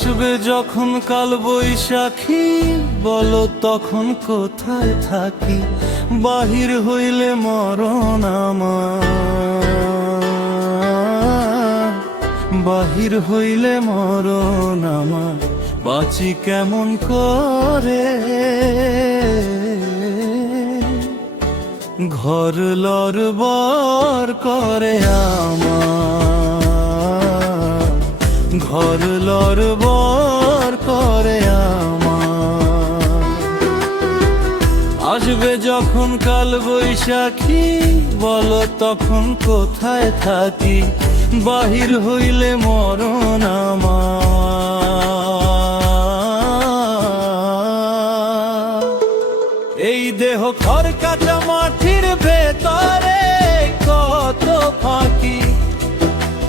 আসবে যখন কাল বৈশাখী, বলো তখন কোথায় থাকি? বাহির হইলে মরণ আমার, বাহির হইলে মরণ আমার, বাঁচি কেমন করে? ঘর লড়বর করে আমার, ঘর লড়বর করে আমার। আসবে যখন কাল বৈশাখী, বলো তখন কোথায় থাকি? বাহির হইলে মরণ আমার। এই দেহ খড় কাটা মাটির ভেতরে কত ফাঁকি,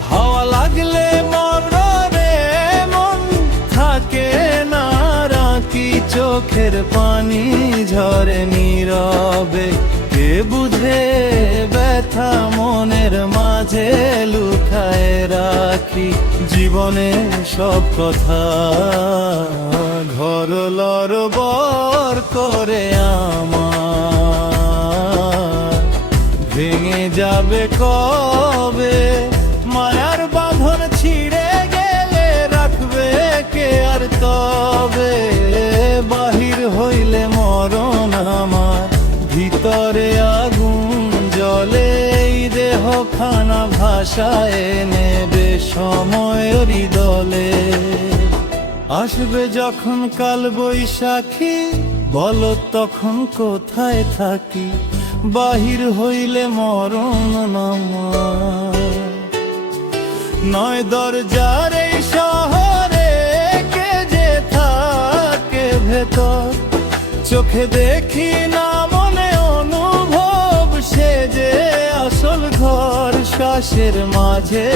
হাওয়া লাগলে মরণে মন থাকে না রাখি। চোখের পানি ঝরে নীরবে, কে বুঝে ব্যথা মনের মাঝে লুকায় রাখি। জীবনে সব কথা ঘর লড়বর করে আমার, ভেঙে যাবে কবে? মায়ার বাঁধন ছিঁড়ে গেলে রাখবে কে আর তবে? বাহির হইলে মরণ আমার, ভিতরে আগুন জ্বলে। এই দেহ খানা ভাষায় নেবে সময়েরই দলে। আসবে যখন কাল বৈশাখী, বলো তখন কোথায় থাকি? বাহির হইলে মরণ আমার। নয় দরজার এই শহরে কে যে থাকে ভেতর, চোখে দেখি না মনে অনুভব, সে যে আসল ঘর। শ্বাসের মাঝে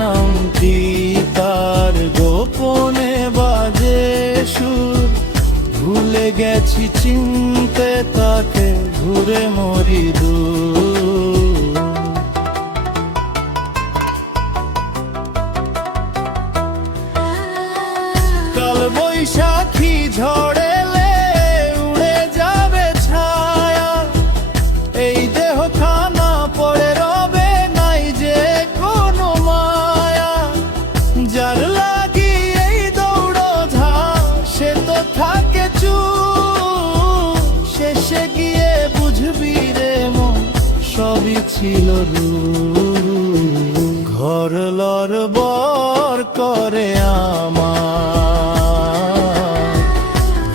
নামটি তার গোপনে বাজে সুর, ভুলে গেছি চিনতে তাকে, ঘুরে মরি দূর। কাল বৈশাখী ঝড়েলে উড়ে যাবে ছায়া, এই দেহ খানা পড়ে রবে নাই যে কোনো মায়া। যার লাগি এই দৌড় ঝাঁ, সে তো থাকে চুপ, শেষে গিয়ে বুঝবি রে মন সবই ছিল রূপ। ঘর লড়বর করে আমার,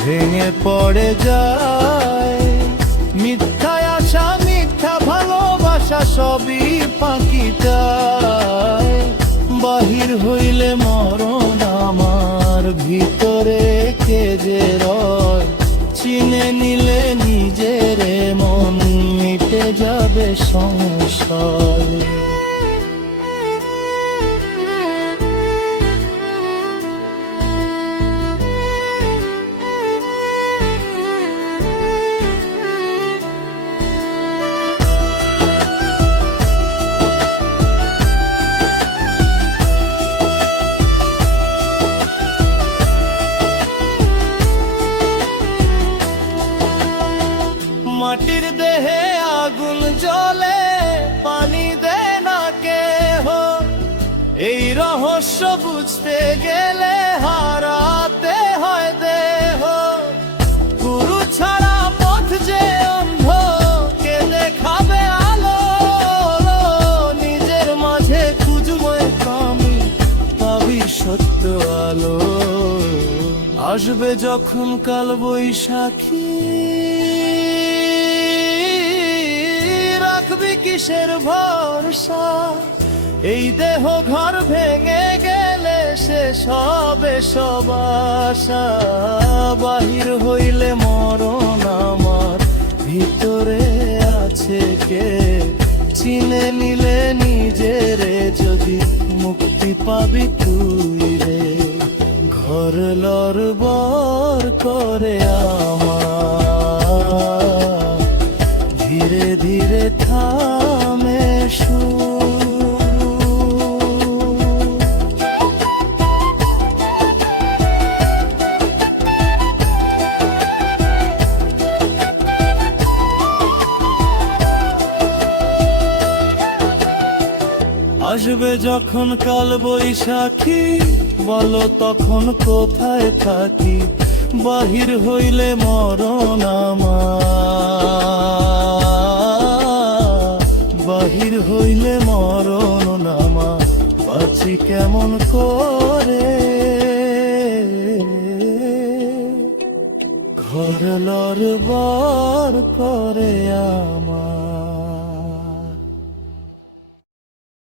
ভেঙে পড়ে যায় মিথ্যা আশা, মিথ্যা ভালোবাসা, সবই ফাঁকি যায়। বাহির হইলে মরণ আমার, ভিতরে কে যে রয়। চিনে নিলে নিজের মন, মিটে যাবে সংশয়। মাটির দেহে আগুন জ্বলে, পানি দে না কেহ। এই রহস্য বুঝতে গেলে হারাতে হয় দেহ। গুরু ছাড়া পথ যে অন্ধ, কে দেখাবে আলো? নিজের মাঝে খুঁজবো আমি, পাবি সত্য আলো। আসবে যখন কাল বৈশাখী, রাখবি কিসের ভরসা? এই দেহ ঘর ভেঙে গেলে শেষ হবে সব আশা। বাহির হইলে মরণ আমার, ভিতরে আছে কে? চিনে নিলে নিজেরে যদি, মুক্তি পাবি তুই রে। ঘর লড়বর করে আমার, ধীরে ধীরে থামে সুর। আসবে যখন কাল বৈশাখী, বলো তখন কোথায় থাকি, বাহির হইলে মরণ আমার, বাহির হইলে মরণ নামা, বাঁচি কেমন করে। ঘর লড়বড় করে